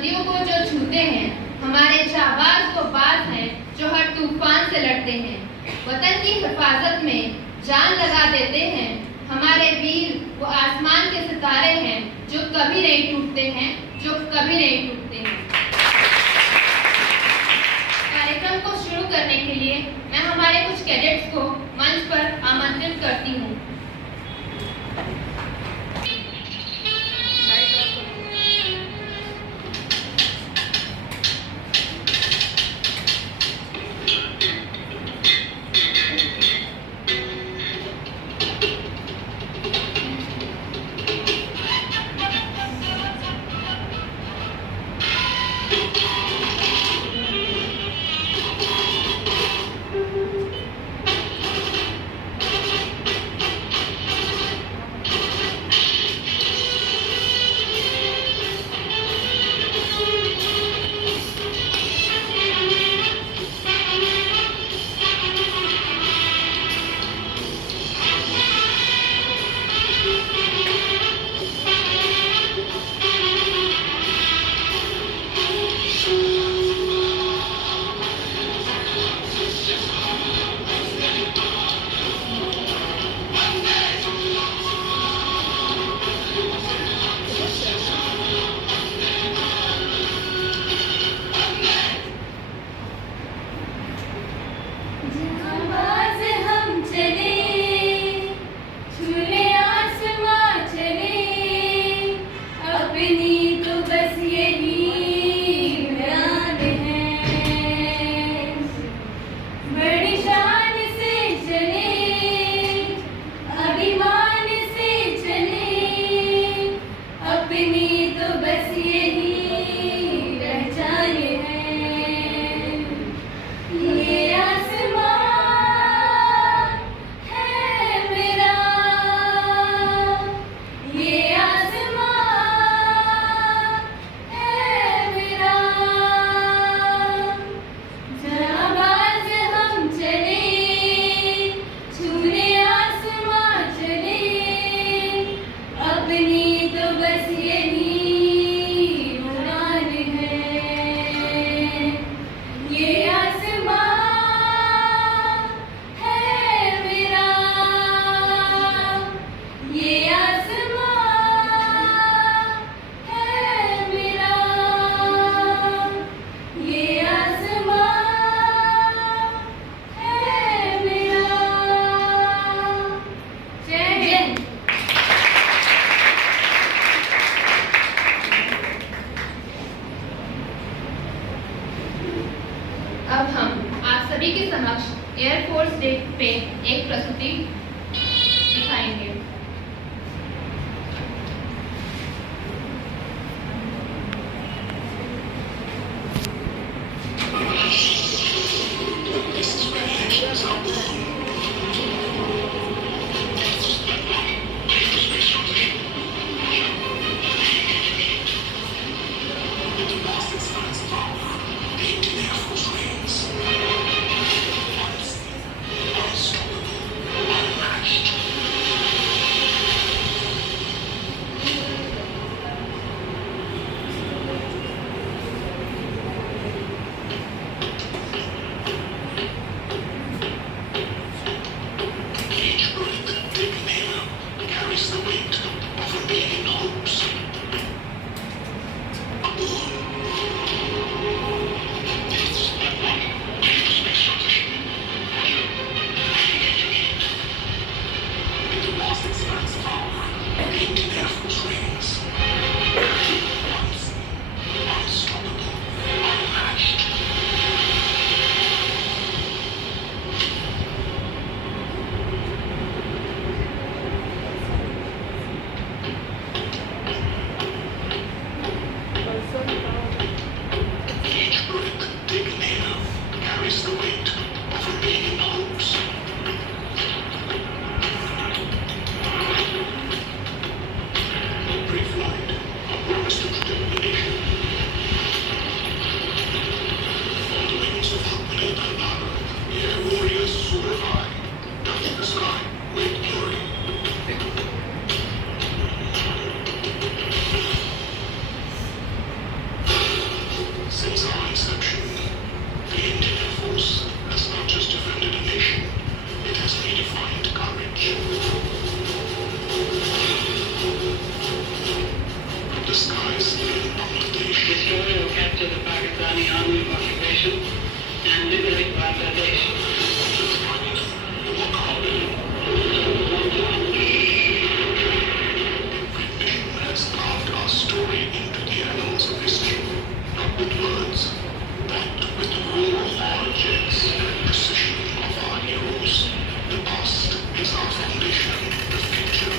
बुलंदियों को जो छूते हैं, हमारे जाबाज वो बाज हैं जो हर तूफान से लड़ते हैं। वतन की हिफाजत में जान लगा देते हैं, हमारे वीर वो आसमान के सितारे हैं जो कभी नहीं टूटते हैं, जो कभी नहीं टूटते हैं। कार्यक्रम को शुरू करने के लिए मैं हमारे कुछ कैडेट्स को मंच पर आमंत्रित करती हूँ। अब हम आप सभी के समक्ष एयरफोर्स डे पे एक प्रस्तुति दिखाएंगे। has carved our story into the annals of history, not with words, but with the roar of our jets and precision of our heroes. The past is our foundation, the future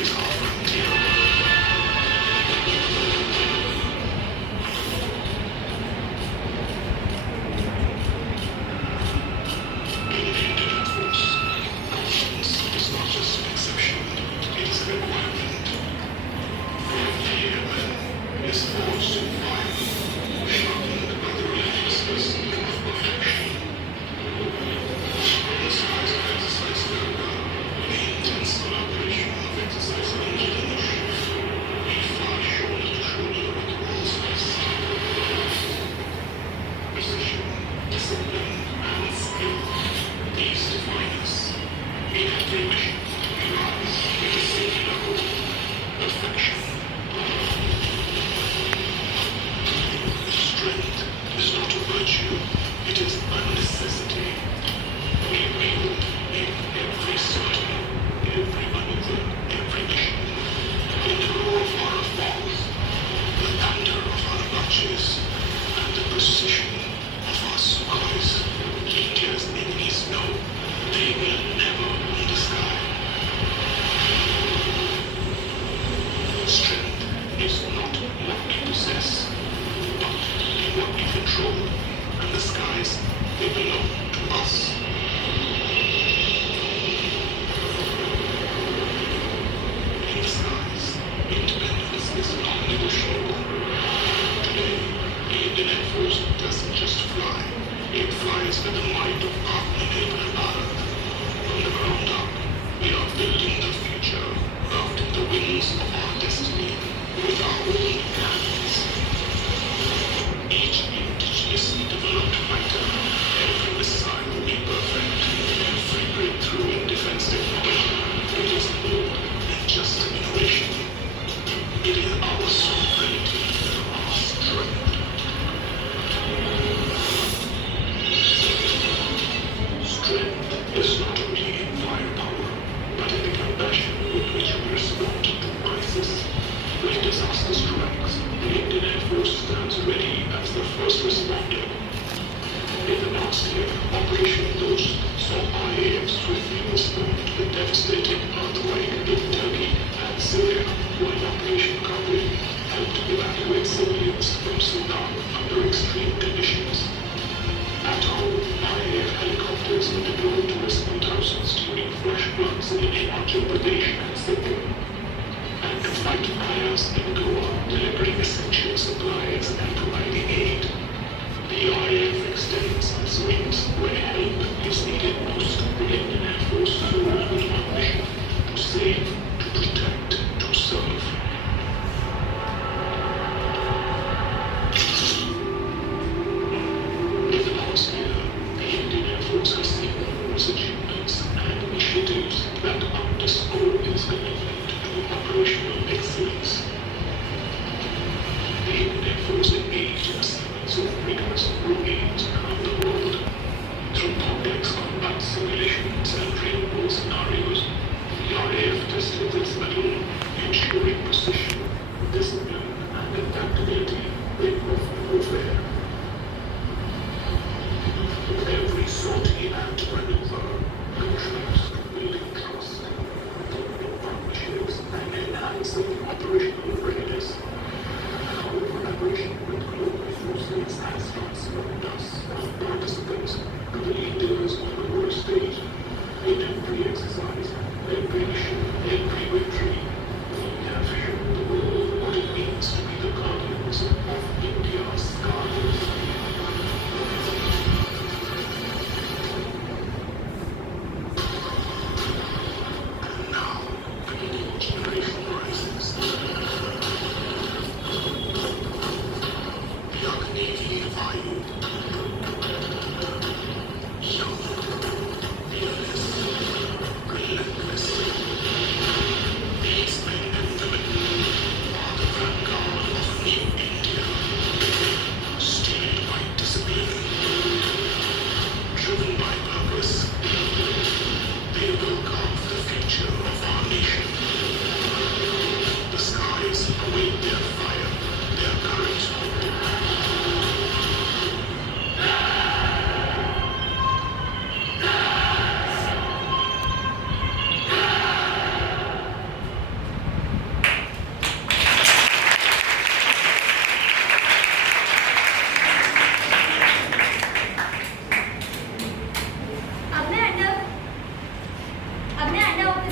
is our frontier.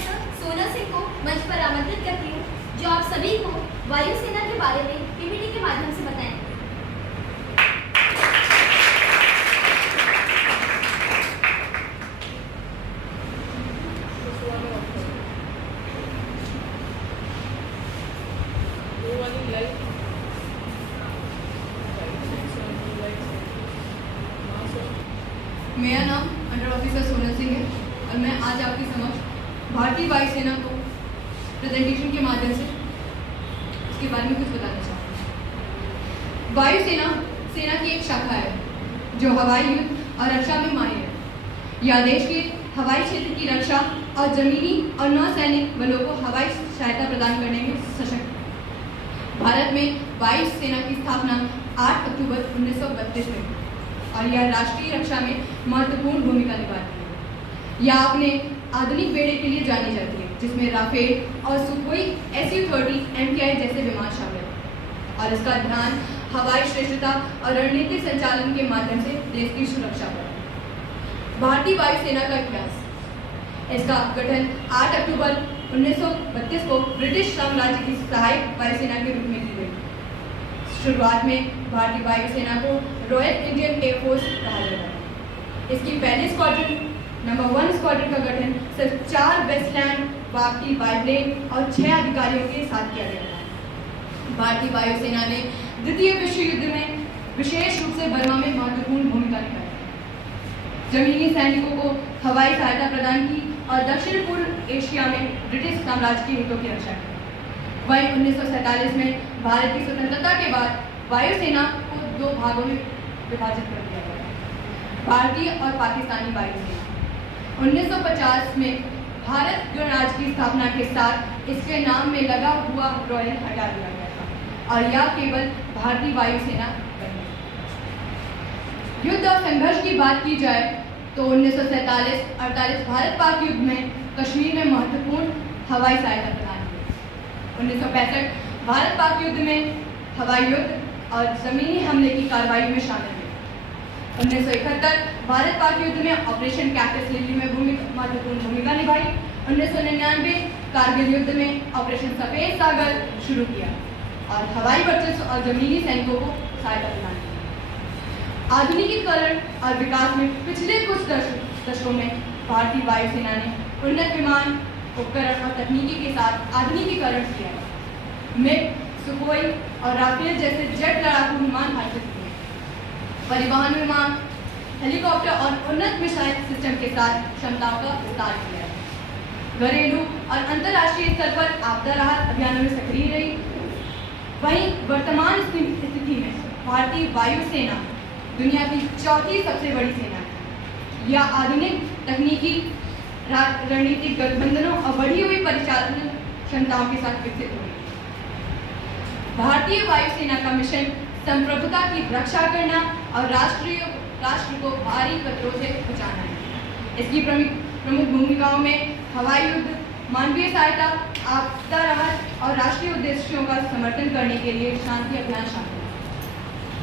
Officer Sonal Singh को मंच पर आमंत्रित करती हूँ, जो आप सभी को वायुसेना के बारे में पीपीटी के माध्यम से बताएंगे। मेरा नाम अंडर ऑफिसर सोनल सिंह है और मैं आज आपके समक्ष भारतीय वायुसेना को प्रेजेंटेशन के माध्यम से उसके बारे में कुछ बताना चाहती हूँ। वायुसेना सेना की एक शाखा है जो हवाई युद्ध और रक्षा में माहिर है। यह देश के हवाई क्षेत्र की रक्षा और जमीनी और नौसैनिक बलों को हवाई सहायता प्रदान करने में सशक्त है। भारत में वायुसेना की स्थापना 8 अक्टूबर 1932 में हुई और यह राष्ट्रीय रक्षा में महत्वपूर्ण भूमिका निभाती है। यह अपने आधुनिक बेड़े के लिए जानी जाती है, जिसमें राफेल और सुखोई Su-30 MKI जैसे विमान शामिल हैं और इसका ध्यान हवाई श्रेष्ठता और रणनीतिक संचालन के माध्यम से देश की सुरक्षा पर है। भारतीय वायुसेना का इतिहास। इसका गठन 8 अक्टूबर 1932 को ब्रिटिश साम्राज्य की सहायक वायुसेना के रूप में की गई। शुरुआत में भारतीय वायुसेना को रॉयल इंडियन एयरफोर्स कहा जाता है। इसकी पहली स्क्वाड्रन नंबर 1 स्क्वाड्रन का गठन सिर्फ 4 वेस्टलैंड वापी बाइप्लेन और 6 अधिकारियों के साथ किया गया था। भारतीय वायुसेना ने द्वितीय विश्व युद्ध में विशेष रूप से बर्मा में महत्वपूर्ण भूमिका निभाई। जमीनी सैनिकों को हवाई सहायता प्रदान की और दक्षिण पूर्व एशिया में ब्रिटिश साम्राज्य के हितों की रक्षा की। वहीं 1947 में भारत की स्वतंत्रता के बाद वायुसेना को 2 भागों में विभाजित कर दिया गया, भारतीय और पाकिस्तानी वायुसेना। 1950 में भारत गणराज्य की स्थापना के साथ इसके नाम में लगा हुआ रॉयल हटा दिया गया था और यह केवल भारतीय वायुसेना बनी। युद्ध और संघर्ष की बात की जाए तो 1947-48 भारत पाक युद्ध में कश्मीर में महत्वपूर्ण हवाई सहायता प्रदान की। 1965 भारत पाक युद्ध में हवाई युद्ध और जमीनी हमले की कार्रवाई में शामिल हुए। 1971 भारत पाक युद्ध में ऑपरेशन कैक्टस लिली में महत्वपूर्ण भूमिका निभाई। 1999 कारगिल युद्ध में ऑपरेशन सफेद सागर शुरू किया और हवाई वर्चस्व और जमीनी सैनिकों को सहायता प्रदान की। आधुनिकीकरण और विकास में पिछले कुछ दशकों में भारतीय वायुसेना ने उन्नत विमान उपकरण और तकनीकी के साथ आधुनिकीकरण किया है। मिग, सुखोई और राफेल जैसे जेट लड़ाकू विमान हासिल किए, परिवहन विमान, हेलीकॉप्टर और उन्नत मिसाइल सिस्टम के साथ क्षमताओं का विस्तार किया है। घरेलू और अंतर्राष्ट्रीय स्तर पर आपदा राहत अभियानों में सक्रिय रही। वहीं वर्तमान स्थिति में भारतीय वायुसेना दुनिया की 4थी सबसे बड़ी सेना है। यह आधुनिक तकनीकी रणनीतिक गठबंधनों और बढ़ी हुई परिचालन क्षमताओं के साथ विकसित हुई। भारतीय वायुसेना का मिशन संप्रभुता की रक्षा करना और राष्ट्र को भारी खतरों से बचाना है। इसकी प्रमुख भूमिकाओं में हवाई युद्ध, मानवीय सहायता, आपदा राहत और राष्ट्रीय उद्देश्यों का समर्थन करने के लिए शांति अभियान शामिल है।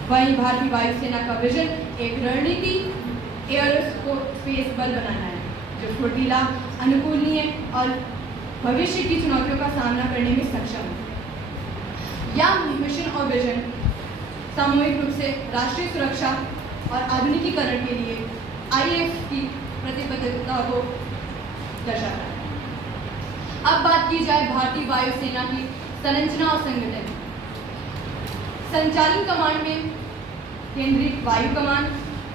वहीं भारतीय वायुसेना का विजन एक रणनीति एयरोस्पेस बल बनाना है, जो फुर्तीला, अनुकूलनीय और भविष्य की चुनौतियों का सामना करने में सक्षम है। यह मिशन और विजन सामूहिक रूप से राष्ट्रीय सुरक्षा और आधुनिकीकरण के लिए IAF की प्रतिबद्धता को दर्शाता है। अब बात की जाए भारतीय वायुसेना की संरचना और संगठन। संचालन कमांड में केंद्रीय वायु कमान,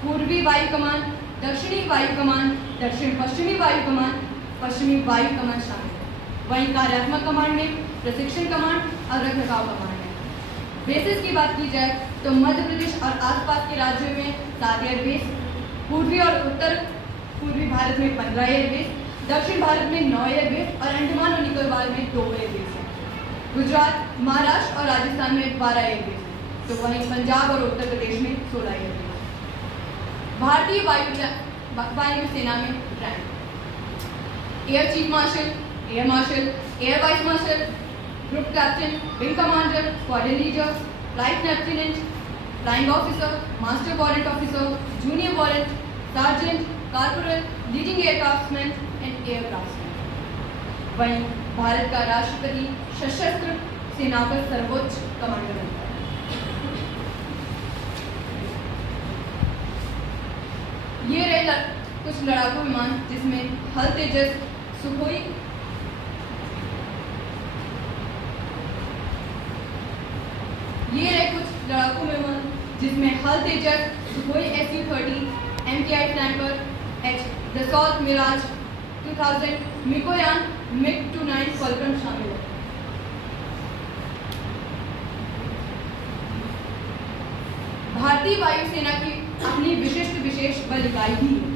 पूर्वी वायु कमान, दक्षिणी वायु कमान, दक्षिण पश्चिमी वायु कमान, पश्चिमी वायु कमान शामिल है। वहीं कार्यात्मक कमांड में प्रशिक्षण कमांड और रखरखाव कमांड है। बेसिस की बात की जाए तो मध्य प्रदेश और आसपास के राज्यों में 7 एयरबेस, पूर्वी और उत्तर पूर्वी भारत में 15 एयरबेस, दक्षिण भारत में 9 एयरबेस और अंडमान और निकोबार में 2 एयरबेस हैं। गुजरात, महाराष्ट्र और राजस्थान में 12 एयरबेस हैं, तो वहीं पंजाब और उत्तर प्रदेश में 16 एयरबेस। भारतीय वायु सेना में रैंक: air chief marshal, air marshal, air vice marshal, group captain, wing commander, squadron leader, flight lieutenant, flying officer, master warrant officer, junior warrant, sergeant, corporal, leading aircraftman and aircraftman. वहीं भारत का राष्ट्रपति सशस्त्र सेना का सर्वोच्च कमांडर बनता है। ये रहे कुछ लड़ाकू विमान जिसमें HAL Tejas, Sukhoi Sukhoi Su-30, MKI sniper, Dassault Mirage 2000, Mikoyan, MiG-29 Falcon शामिल है। भारतीय वायुसेना की अपनी विशेष बल इकाई भी है,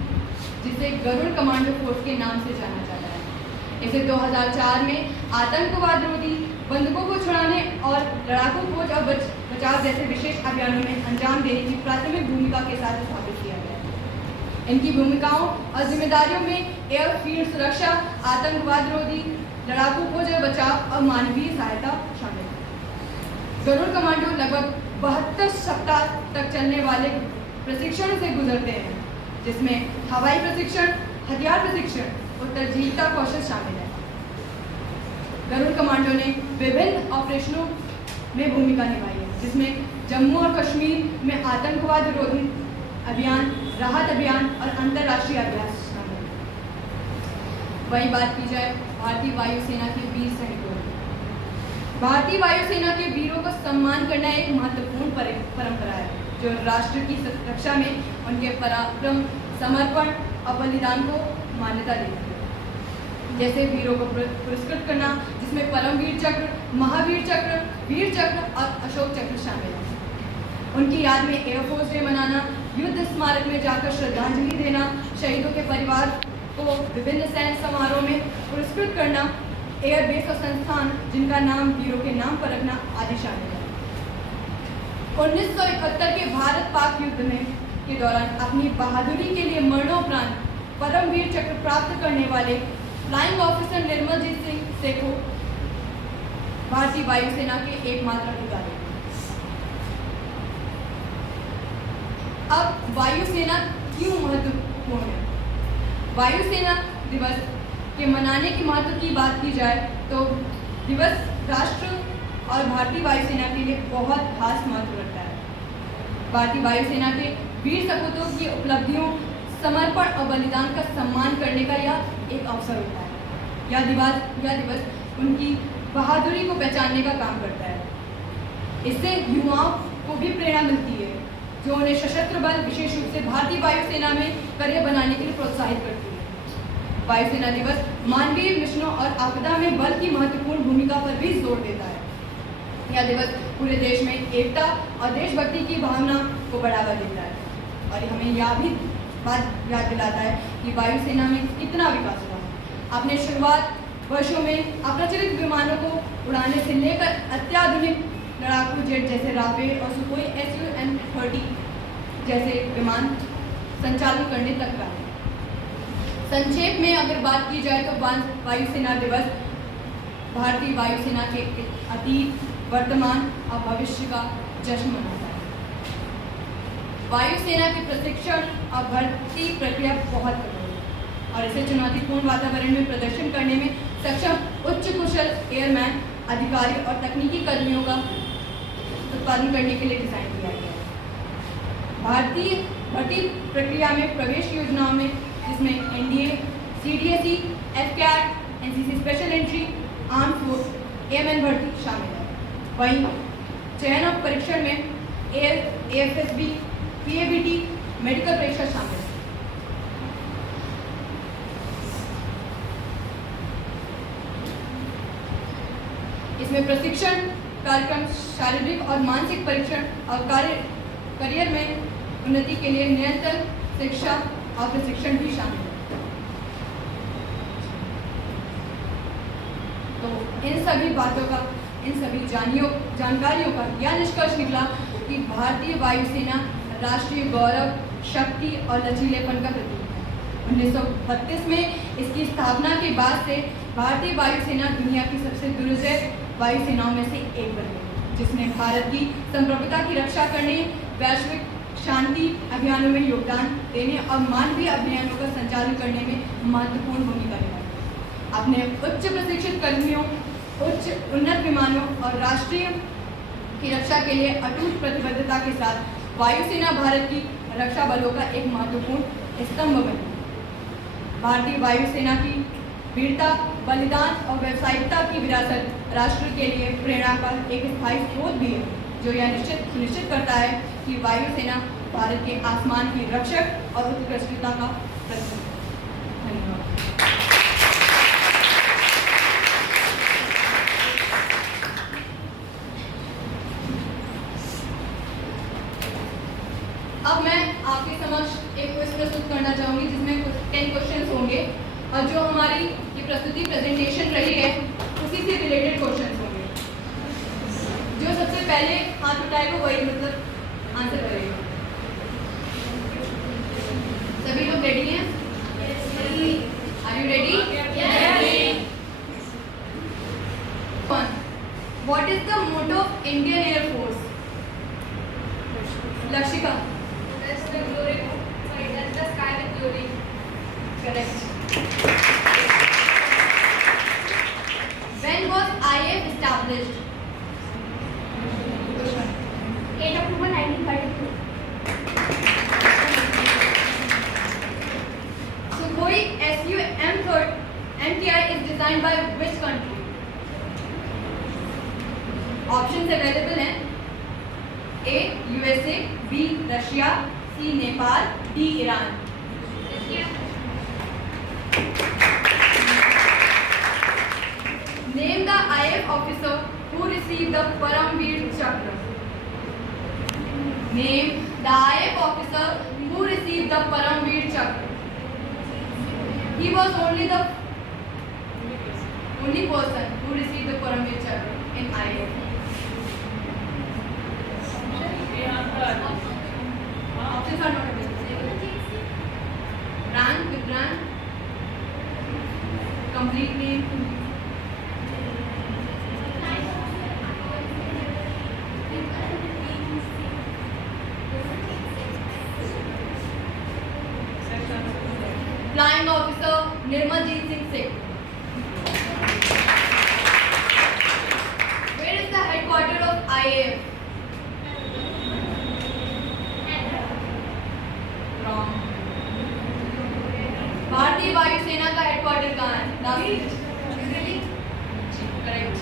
जिसे गरुड़ कमांडो फोर्स के नाम से जाना जाता है। इसे 2004 में आतंकवाद रोधी, बंदूकों को छुड़ाने और लड़ाकू खोज और बचाव जैसे विशेष अभियानों में अंजाम देने की प्राथमिक भूमिका के साथ स्थापित किया गया है। इनकी भूमिकाओं और जिम्मेदारियों में एयरफील्ड सुरक्षा, आतंकवाद रोधी, लड़ाकू खोज और बचाव और मानवीय सहायता शामिल है। गरुड़ कमांडो लगभग 72 सप्ताह तक चलने वाले प्रशिक्षण से गुजरते हैं, जिसमें हवाई प्रशिक्षण, हथियार प्रशिक्षण और तरजीहता कौशल शामिल है। गरुड़ कमांडो ने विभिन्न ऑपरेशनों में भूमिका निभाई है, जिसमें जम्मू और कश्मीर में आतंकवाद विरोधी अभियान, राहत अभियान और अंतर्राष्ट्रीय अभ्यास शामिल है। वही बात की जाए भारतीय वायुसेना के वीर सैनिकों की। भारतीय वायुसेना के वीरों को सम्मान करना एक महत्वपूर्ण परंपरा है, जो राष्ट्र की रक्षा में उनके पराक्रम, समर्पण और बलिदान को मान्यता देती है। जैसे वीरों को पुरस्कृत करना, जिसमें परमवीर चक्र, महावीर चक्र, वीर चक्र और अशोक चक्र शामिल है। उनकी याद में एयरफोर्स डे मनाना, युद्ध स्मारक में जाकर श्रद्धांजलि देना, शहीदों के परिवार को विभिन्न सैन्य समारोह में पुरस्कृत करना, एयरबेस और संस्थान जिनका नाम वीरों के नाम पर रखना आदि शामिल है। 1971 के भारत पाक युद्ध में के दौरान अपनी बहादुरी के लिए मरणोपरांत परमवीर चक्र प्राप्त करने वाले फ्लाइंग ऑफिसर निर्मलजीत सिंह सेखो भारतीय वायुसेना के एकमात्र अधिकारी। अब वायुसेना क्यों महत्वपूर्ण है? वायुसेना दिवस के मनाने के महत्व की बात की जाए तो दिवस राष्ट्र और भारतीय वायुसेना के लिए बहुत खास महत्व रखता है। भारतीय वायुसेना के वीर सपूतों की उपलब्धियों, समर्पण और बलिदान का सम्मान करने का यह एक अवसर होता है। यह दिवस उनकी बहादुरी को पहचानने का काम करता है। इससे युवाओं को भी प्रेरणा मिलती है, जो उन्हें सशस्त्र बल, विशेष रूप से भारतीय वायुसेना में करियर बनाने के लिए प्रोत्साहित करती है। वायुसेना दिवस मानवीय मिशनों और आपदा में बल की महत्वपूर्ण भूमिका पर भी जोर देता है। यह दिवस पूरे देश में एकता और देशभक्ति की भावना को बढ़ावा देता है और हमें यह भी बात याद दिलाता है कि वायुसेना में कितना विकास हुआ है। अपने शुरुआत वर्षों में अप्रचलित विमानों को उड़ाने से लेकर अत्याधुनिक लड़ाकू जेट जैसे राफेल और सुखोई Su-30 जैसे विमान संचालन करने तक रहा। संक्षेप में अगर बात की जाए तो वायुसेना दिवस भारतीय वायुसेना के अतीत, वर्तमान और भविष्य का जश्न मनाता है। वायुसेना की प्रशिक्षण और भर्ती प्रक्रिया बहुत कठोर है और इसे चुनौतीपूर्ण वातावरण में प्रदर्शन करने में सक्षम उच्च कुशल एयरमैन, अधिकारी और तकनीकी कर्मियों का उत्पादन करने के लिए डिजाइन किया गया है। भारतीय भर्ती प्रक्रिया में प्रवेश योजनाओं में जिसमें NDA, CDSE, FCAT, NCC special entry, arm force, AMN भर्ती शामिल है। वहीं चयन और परीक्षण में AFSB, PABT, मेडिकल परीक्षा शामिल है। इसमें प्रशिक्षण कार्यक्रम, शारीरिक और मानसिक परीक्षण और करियर में उन्नति के लिए निरंतर शिक्षा और प्रशिक्षण भी शामिल है। तो इन सभी बातों का, इन सभी जानकारियों का यह निष्कर्ष निकला कि भारतीय वायुसेना राष्ट्रीय गौरव, शक्ति और लचीलेपन का प्रतीक है। 1932 में इसकी स्थापना के बाद से भारतीय वायुसेना दुनिया की सबसे दुर्जय वायुसेनाओं में से एक बनी, जिसने भारत की संप्रभुता की रक्षा करने, वैश्विक शांति अभियानों में योगदान देने और मानवीय अभियानों का संचालन करने में महत्वपूर्ण भूमिका निभाई। अपने उच्च प्रशिक्षित कर्मियों, उच्च उन्नत विमानों और राष्ट्रीय की रक्षा के लिए अटूट प्रतिबद्धता के साथ वायुसेना भारत की रक्षा बलों का एक महत्वपूर्ण स्तंभ बनी। भारतीय वायुसेना की वीरता, बलिदान और व्यावसायिकता की विरासत राष्ट्र के लिए प्रेरणा का एक स्थायी स्रोत भी है, जो यह सुनिश्चित करता है कि वायुसेना भारत के आसमान की रक्षक और उत्कृष्टता का प्रतीक है। धन्यवाद। अब मैं आपके समक्ष एक क्विज प्रस्तुत करना चाहूंगी, जिसमें 10 क्वेश्चंस होंगे और जो हमारी ये प्रस्तुति प्रेजेंटेशन रही है उसी से रिलेटेड क्वेश्चंस होंगे। जो सबसे पहले हाथ उठाएगा वही मतलब आंसर करेगा। सभी लोग रेडी हैं? Are you ready? What is the motto of Indian air force? Lakshika. Correct. When was IAF established? 8 October 1932. Sukhoi Su-MTI is designed by which country? Options available हैं A. USA, B. Russia, C. Nepal, D. Iran. Name the IAF officer who received the Paramveer Chakra. Name the IAF officer who received the Paramveer Chakra. He was only person who received the Paramveer Chakra in IAF. Options are not available. Rank with rank. Complete name. Flying Officer Nirmaljeet Singh Singh. Where is the headquarters of IAF? Wrong. भारतीय वायुसेना का headquarter कहाँ है? Nashik. Correct.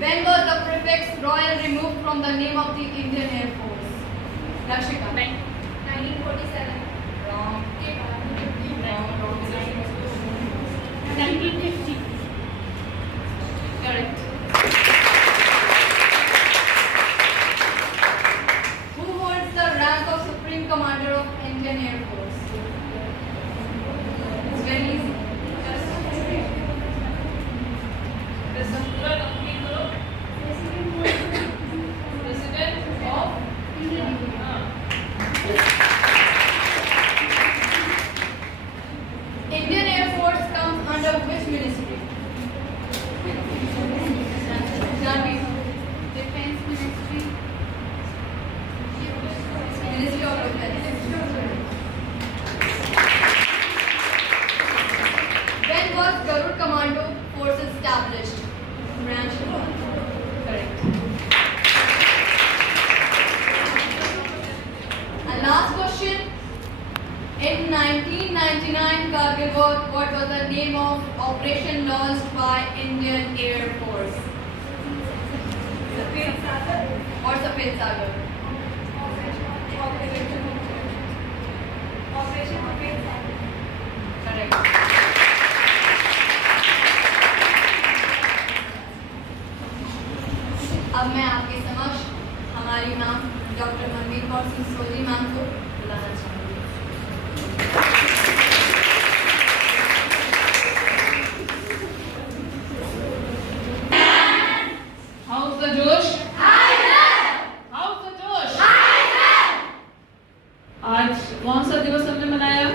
When was the prefix royal removed from the name of the Indian Air Force? Lakshika. 1947. Wrong. 1950. Correct. Who holds the rank of Supreme Commander of Indian Air Force? It's very easy. Indian Air Force comes under which ministry? Janvi. Defense Ministry. Ministry of Defense. When was Garud Commando Force established? Branch. Correct. And last question. In 1999 Kargil War, what was the name of operation launched by Indian Air Force? Safed Sagar or Safed Sagar? Operation Safed Sagar. Correct. अब मैं आपके समक्ष हमारी ma'am doctor मनमीत Kaur Singh Soni ma'am को बुलाना चाहूँगी। How's the जोश? How's the जोश? आज कौन सा दिवस हमने मनाया?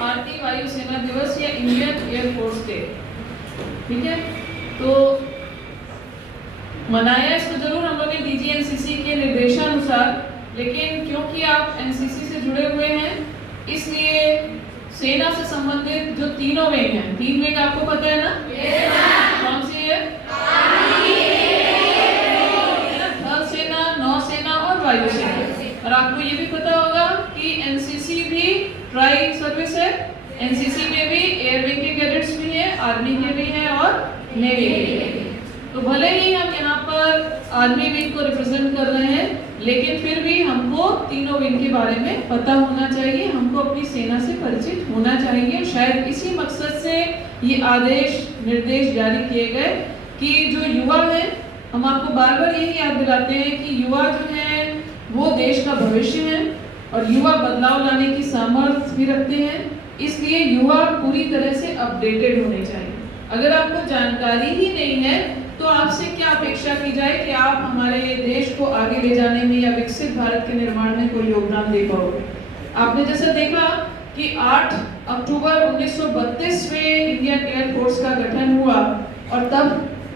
भारतीय वायुसेना दिवस या इंडियन एयर फोर्स डे। ठीक है, तो मनाया इसको जरूर हम लोग ने DGNCC के निर्देशानुसार, लेकिन क्योंकि आप NCC से जुड़े हुए हैं इसलिए सेना से संबंधित जो तीनों विंग हैं, 3 विंग आपको पता है ना? कौन सी है? थल सेना, नौसेना और वायुसेना। और आपको ये भी पता होगा कि NCC भी ट्राई सर्विस है। NCC में भी एयर विंग के कैडेट्स भी हैं, आर्मी के भी हैं और नेवी के भी हैं। तो भले ही हम यहाँ पर आर्मी विंग को रिप्रेजेंट कर रहे हैं, लेकिन फिर भी हमको तीनों विंग के बारे में पता होना चाहिए, हमको अपनी सेना से परिचित होना चाहिए। शायद इसी मकसद से ये आदेश निर्देश जारी किए गए कि जो युवा हैं, हम आपको बार बार यही याद दिलाते हैं कि युवा जो है वो देश का भविष्य है और युवा बदलाव लाने की सामर्थ्य भी रखते हैं, इसलिए युवा पूरी तरह से अपडेटेड होने चाहिए। अगर आपको जानकारी ही नहीं है तो आपसे क्या अपेक्षा की जाए कि आप हमारे देश को आगे ले जाने में या विकसित भारत के निर्माण में कोई योगदान दे पाओगे। आपने जैसा देखा कि 8 अक्टूबर 1932 में इंडियन एयर फोर्स का गठन हुआ और तब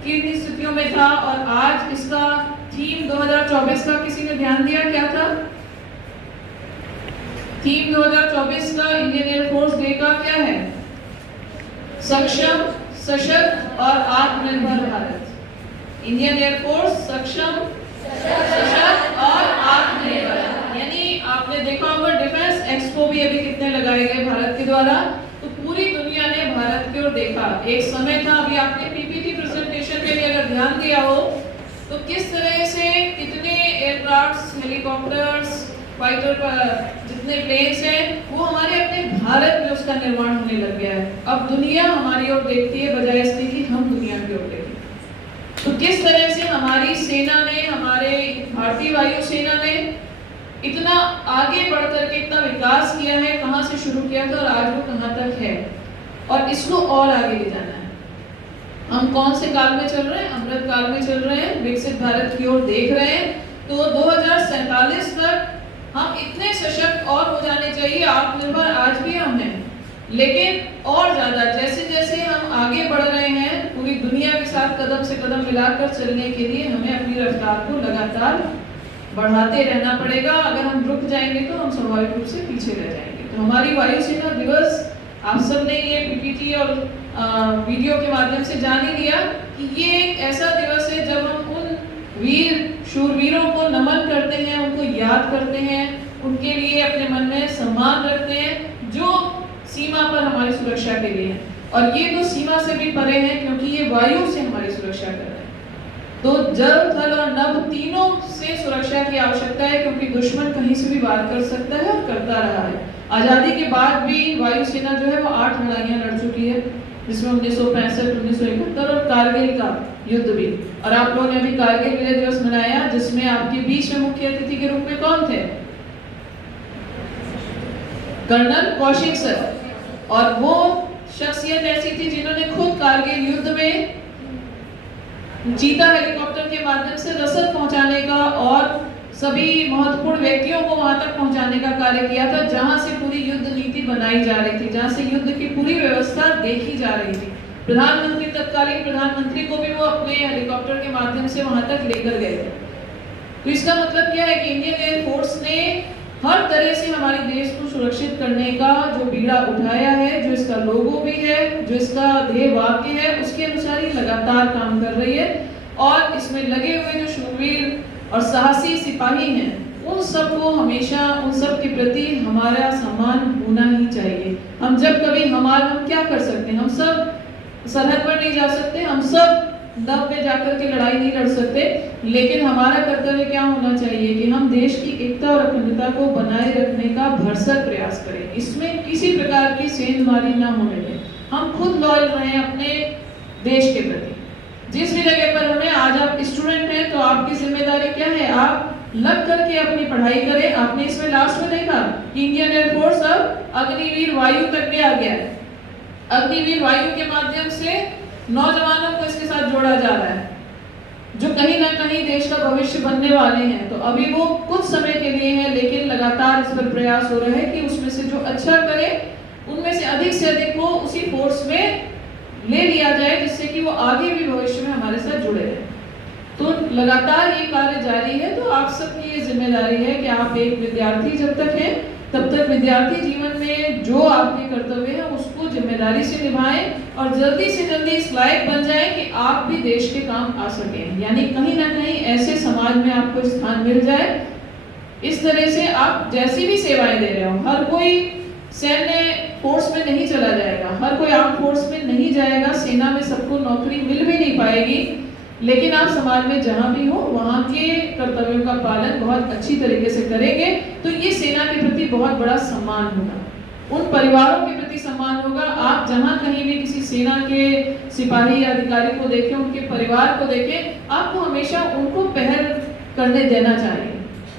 किन स्थितियों में था, और आज इसका थीम 2024 का किसी ने ध्यान दिया क्या था? थीम 2024 का इंडियन एयर फोर्स डे का क्या है? सक्षम, सशक्त और आत्मनिर्भर भारत। इंडियन एयर फोर्स सक्षम, सशक्त और आत्मनिर्भर। यानी आपने देखा होगा डिफेंस एक्सपो भी अभी कितने लगाए गए भारत के द्वारा, तो पूरी दुनिया ने भारत की ओर देखा। एक समय था, अभी आपने PPT प्रेजेंटेशन में भी अगर ध्यान दिया हो तो किस तरह से कितने एयरक्राफ्ट्स, हेलीकॉप्टर्स, फाइटर, जितने प्लेन्स हैं वो हमारे अपने भारत में उसका निर्माण होने लग गया है। अब दुनिया हमारी ओर देखती है बजाय इसके कि हम दुनिया की ओर देखें। तो किस तरह से हमारी सेना ने, हमारे भारतीय वायुसेना ने इतना आगे बढ़ करके इतना विकास किया है, कहां से शुरू किया था और आज वो कहां तक है, और इसको और आगे ले जाना है। हम कौन से काल में चल रहे हैं? अमृत काल में चल रहे हैं, विकसित भारत की ओर देख रहे हैं। तो 2047 तक हम इतने सशक्त और हो जाने चाहिए, आत्मनिर्भर आज भी हम हैं, लेकिन और ज्यादा जैसे जैसे हम आगे बढ़ रहे हैं पूरी दुनिया के साथ कदम से कदम मिलाकर चलने के लिए हमें अपनी रफ्तार को लगातार बढ़ाते रहना पड़ेगा। अगर हम रुक जाएंगे तो हम स्वाभाविक रूप से पीछे रह जाएंगे। तो हमारी वायुसेना दिवस आप सब ने ये PPT और वीडियो के माध्यम से जान ही लिया कि ये एक ऐसा दिवस है जब हम उन वीर शूरवीरों को नमन करते हैं, उनको याद करते हैं, उनके लिए अपने मन में सम्मान रखते हैं जो सीमा पर हमारी सुरक्षा के लिए हैं। और ये तो सीमा से भी परे हैं क्योंकि ये वायु से हमारी सुरक्षा कर रहे हैं। तो जल, थल और नभ तीनों से सुरक्षा की आवश्यकता है क्योंकि दुश्मन कहीं से भी वार कर सकता है और करता रहा है। आजादी के बाद भी वायुसेना जो है वो 8 लड़ाइयां लड़ चुकी है, जिसमें 1965, 1971 और कारगिल का युद्ध भी। और आप लोगों ने अभी कारगिल विजय दिवस मनाया जिसमें आपके बीच में मुख्य अतिथि के रूप में कौन थे? Colonel Kaushik sir. और वो शख्सियत ऐसी थी जिन्होंने खुद कारगिल युद्ध में चीता हेलीकॉप्टर के माध्यम से रसद पहुंचाने का और सभी महत्वपूर्ण व्यक्तियों को वहां तक पहुंचाने का कार्य किया था जहां से पूरी युद्ध नीति बनाई जा रही थी, जहां से युद्ध की पूरी व्यवस्था देखी जा रही थी। प्रधानमंत्री, तत्कालीन प्रधानमंत्री को भी वो अपने हेलीकॉप्टर के माध्यम से वहां तक लेकर गए थे। तो इसका मतलब क्या है कि इंडियन एयर फोर्स ने हर तरह से हमारे देश को सुरक्षित करने का जो बीड़ा उठाया है, जो इसका लोगो भी है, जो इसका ध्येय वाक्य है, उसके अनुसार ही लगातार काम कर रही है। और इसमें लगे हुए जो शूरवीर और साहसी सिपाही हैं उन सबको हमेशा उन सब के प्रति हमारा सम्मान होना ही चाहिए। हम जब कभी हम क्या कर सकते हैं? हम सब सरहद पर नहीं जा सकते, हम सब दब में जाकर के लड़ाई नहीं लड़ सकते, लेकिन हमारा कर्तव्य क्या होना चाहिए कि हम देश की एकता और अखंडता को बनाए रखने का भरसक प्रयास करें। इसमें किसी प्रकार की सेंधमारी ना होने दें। हम खुद लॉयल रहें अपने देश के प्रति। जिस भी जगह पर हमें, आज आप स्टूडेंट हैं तो आपकी जिम्मेदारी क्या है? आप लग करके अपनी पढ़ाई करें। आपने इसमें लास्ट में देखा कि इंडियन एयरफोर्स अब अग्निवीर वायु तक भी आ गया है। अग्निवीर वायु के माध्यम से नौजवानों को इसके साथ जोड़ा जा रहा है जो कहीं ना कहीं देश का भविष्य बनने वाले हैं। तो अभी वो कुछ समय के लिए है, लेकिन लगातार इस पर प्रयास हो रहा है कि उसमें से जो अच्छा करे उनमें से अधिक को उसी फोर्स में ले लिया जाए जिससे कि वो आगे भी भविष्य में हमारे साथ जुड़े रहे। तो लगातार ये कार्य जारी है। तो आप सबकी ये जिम्मेदारी है कि आप एक विद्यार्थी जब तक हैं तब तक विद्यार्थी जीवन में जो आपके कर्तव्य है उसको जिम्मेदारी से निभाएं और जल्दी से जल्दी इस लायक बन जाएं कि आप भी देश के काम आ सकें, यानी कहीं ना कहीं ऐसे समाज में आपको स्थान मिल जाए। इस तरह से आप जैसी भी सेवाएं दे रहे हो, हर कोई सैन्य फोर्स में नहीं चला जाएगा, हर कोई आर्म फोर्स में नहीं जाएगा, सेना में सबको नौकरी मिल भी नहीं पाएगी, लेकिन आप समाज में जहां भी हो वहां के कर्तव्यों का पालन बहुत अच्छी तरीके से करेंगे तो ये सेना के प्रति बहुत बड़ा सम्मान होगा, उन परिवारों के प्रति सम्मान होगा। आप जहां कहीं भी किसी सेना के सिपाही या अधिकारी को देखें, उनके परिवार को देखें, आपको हमेशा उनको पहल करने देना चाहिए।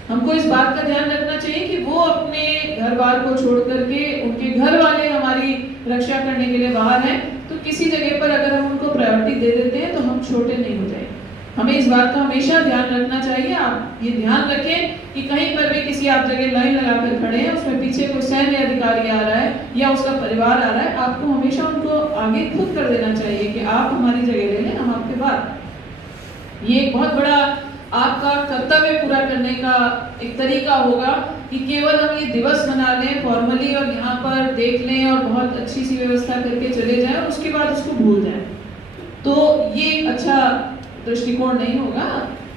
हमको इस बात का ध्यान रखना चाहिए कि वो अपने घर बार को छोड़ करके, उनके घर वाले हमारी रक्षा करने के लिए बाहर हैं, तो किसी जगह पर अगर हम उनको प्रायोरिटी दे देते हैं तो हम छोटे नहीं हो जाएंगे। हमें इस बात का हमेशा ध्यान रखना चाहिए। आप ये ध्यान रखें कि कहीं पर भी किसी आप जगह लाइन लगाकर खड़े हैं, उसमें पीछे कोई सैन्य अधिकारी आ रहा है या उसका परिवार आ रहा है, आपको हमेशा उनको आगे खुद कर देना चाहिए कि आप हमारी जगह ले लें, हम आपके बाद। ये एक बहुत बड़ा आपका कर्तव्य पूरा करने का एक तरीका होगा कि केवल हम ये दिवस मना लें फॉर्मली और यहाँ पर देख लें और बहुत अच्छी सी व्यवस्था करके चले जाएं और उसके बाद उसको भूल जाएं, तो ये एक अच्छा दृष्टिकोण नहीं होगा।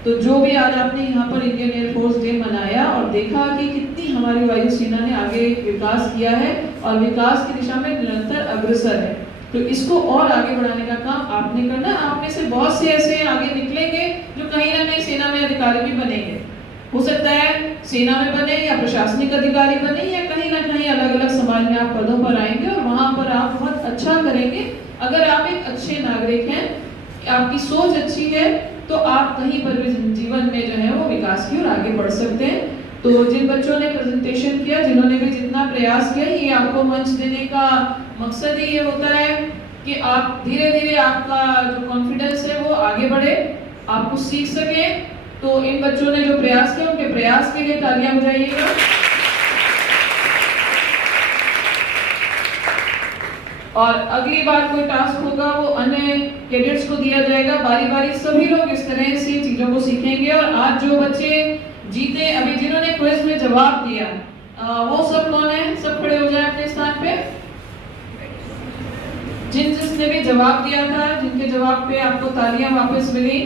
तो जो भी आज आपने यहाँ पर इंडियन एयरफोर्स डे मनाया और देखा कि कितनी हमारी वायुसेना ने आगे विकास किया है और विकास की दिशा में निरंतर अग्रसर है, तो इसको और आगे बढ़ाने का काम आपने करना है। आप में से बहुत से ऐसे आगे निकलेंगे जो कहीं ना कहीं सेना में अधिकारी भी बनेंगे, हो सकता है सेना में बने या प्रशासनिक अधिकारी बने या कहीं ना कहीं अलग अलग समाज में आप पदों पर आएंगे और वहां पर आप बहुत अच्छा करेंगे। अगर आप एक अच्छे नागरिक हैं, आपकी सोच अच्छी है, तो आप कहीं पर भी जीवन में जो है वो विकास की ओर आगे बढ़ सकते हैं। तो जिन बच्चों ने प्रेजेंटेशन किया, जिन्होंने भी जितना प्रयास किया, ये आपको मंच देने का मकसद ही ये होता है कि आप धीरे धीरे आपका जो कॉन्फिडेंस है वो आगे बढ़े, आप कुछ सीख सके। तो इन बच्चों ने जो प्रयास किया उनके प्रयास के लिए तालियां बजाइएगा। और अगली बार कोई टास्क होगा वो अन्य कैडेट्स को दिया जाएगा, बारी बारी सभी लोग इस तरह से चीजों को सीखेंगे। और आज जो बच्चे जीते, अभी जिन्होंने क्विज में जवाब दिया, वो सब कौन है? सब खड़े हो जाए अपने स्थान पे। जिसने भी जवाब दिया था, जिनके जवाब पे आपको तालियां वापस मिली,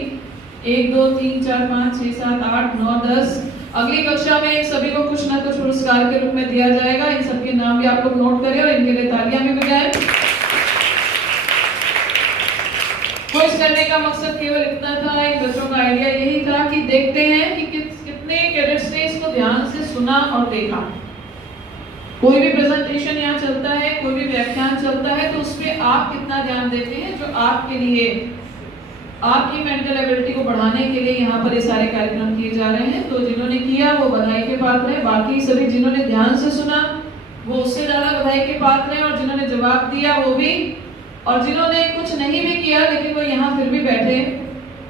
1 2 3 4 5 6 7 8 9 10। अगली कक्षा में सभी को कुछ ना कुछ पुरस्कार के रूप में दिया जाएगा। इन सबके नाम भी आप लोग नोट करें और इनके लिए तालियां भी बजाएं। क्विज करने का मकसद केवल इतना था, इन बच्चों का आइडिया यही था कि देखते हैं कि कितने कैडेट्स ने इसको ध्यान से सुना और देखा। कोई भी प्रेजेंटेशन यहाँ चलता है, कोई भी व्याख्यान चलता है, तो उसमें आप कितना ध्यान देते हैं, जो आपके लिए आपकी मेंटल एबिलिटी को बढ़ाने के लिए यहाँ पर ये सारे कार्यक्रम किए जा रहे हैं। तो जिन्होंने किया वो बधाई के पात्र हैं, बाकी सभी जिन्होंने ध्यान से सुना वो उससे ज्यादा बधाई के पात्र हैं, और जिन्होंने जवाब दिया वो भी, और जिन्होंने कुछ नहीं भी किया लेकिन वो यहाँ फिर भी बैठे,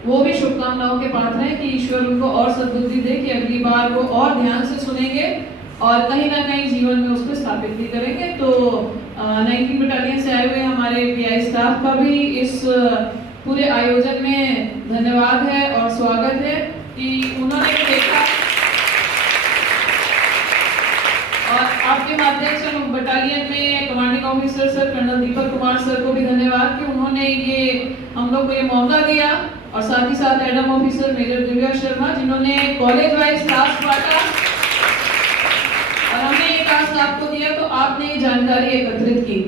वो भी शुभकामनाओं के पात्र हैं कि ईश्वर उनको और सद्बुद्धि दे कि अगली बार वो और ध्यान से सुनेंगे और कहीं ना कहीं जीवन में उसको स्थापित भी करेंगे। तो 19 बटालियन से आए हुए हमारे पीआई स्टाफ का भी इस पूरे आयोजन में धन्यवाद है और स्वागत है कि उन्होंने देखा, और आपके माध्यम से बटालियन में commanding officer sir colonel Deepak Kumar sir को भी धन्यवाद कि उन्होंने ये हम लोग को ये मौका दिया, और साथ ही साथ एडम ऑफिसर मेजर दिव्या शर्मा जिन्होंने कॉलेज वाइज टास्क बांटा और हमने ये टास्क आपको दिया, तो आपने ये जानकारी एकत्रित की।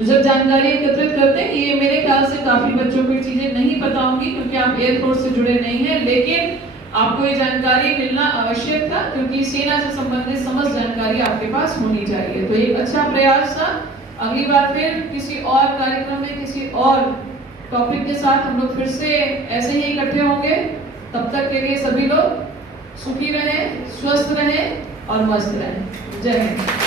जब जानकारी एकत्रित करते हैं, ये मेरे ख्याल से काफी बच्चों को चीजें नहीं पता होंगी क्योंकि आप एयरफोर्स से जुड़े नहीं हैं, लेकिन आपको ये जानकारी मिलना आवश्यक था क्योंकि सेना से संबंधित समस्त जानकारी आपके पास होनी चाहिए। तो एक अच्छा प्रयास था। अगली बार फिर किसी और कार्यक्रम में किसी और टॉपिक के साथ हम लोग फिर से ऐसे ही इकट्ठे होंगे। तब तक के लिए सभी लोग सुखी रहें, स्वस्थ रहें और मस्त रहें। जय हिंद।